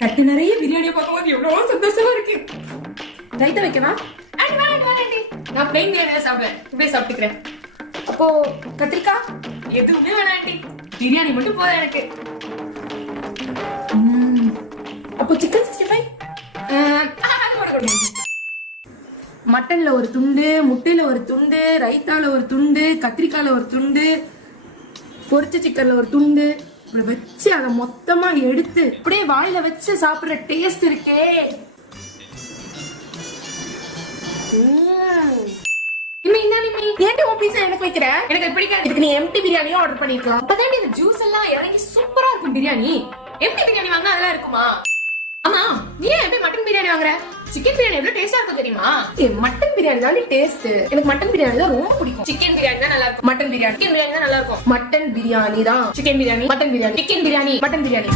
தட்டு நிறைய பிரியாணியை பார்க்கும்போது எவ்வளவு சந்தோஷமா இருக்கு. ரைத்தா வைக்கவா? நான் பிளைன் பிரியாணி சாப்பிடுவேன். இப்படியே சாப்பிட்டுக்கிறேன். அப்போ கத்திரிக்காய் எதுவுமே வேணாம் ஆண்டி, பிரியாணி மட்டும் போதும் எனக்கு. அப்போ சிக்கன் 65 அது கூட கொடுங்க. மட்டன்ல ஒரு துண்டு, முட்டையில ஒரு துண்டு, ரைத்தால ஒரு துண்டு, கத்திரிக்காயில ஒரு துண்டு, பொரிச்ச சிக்கன்ல ஒரு துண்டு வச்சு அதை மொத்தமா எடுத்து அப்படியே வாயில வச்சு சாப்பிடுற டேஸ்ட் இருக்கே. ஏன்டி உன் பீஸா எனக்கு வைக்கிற? எனக்கு அது பிடிக்காது. இதுக்கு நீ எம்டி பிரியாணியும் ஆர்டர் பண்ணிக்கலாம். அப்பதான் இந்த ஜூஸ் எல்லாம் இறங்கி சூப்பரா இருக்கும் பிரியாணி. எப்படி பிரியாணி வாங்க அதெல்லாம் இருக்குமா? ஆமா, நீ ஏன் எப்படி மட்டன் பிரியாணி வாங்குற? சிக்கன் பிரியாணி எவ்வளவு டேஸ்டா இருக்கும் தெரியுமா? மட்டன் பிரியாணி தான் டேஸ்ட். எனக்கு மட்டன் பிரியாணி தான் ரொம்ப பிடிக்கும். சிக்கன் பிரியாணி தான் நல்லா இருக்கும். மட்டன் பிரியாணி சிக்கன் பிரியாணி தான் நல்லா இருக்கும். மட்டன் பிரியாணி தான். Chicken biryani, mutton biryani, chicken biryani, mutton biryani.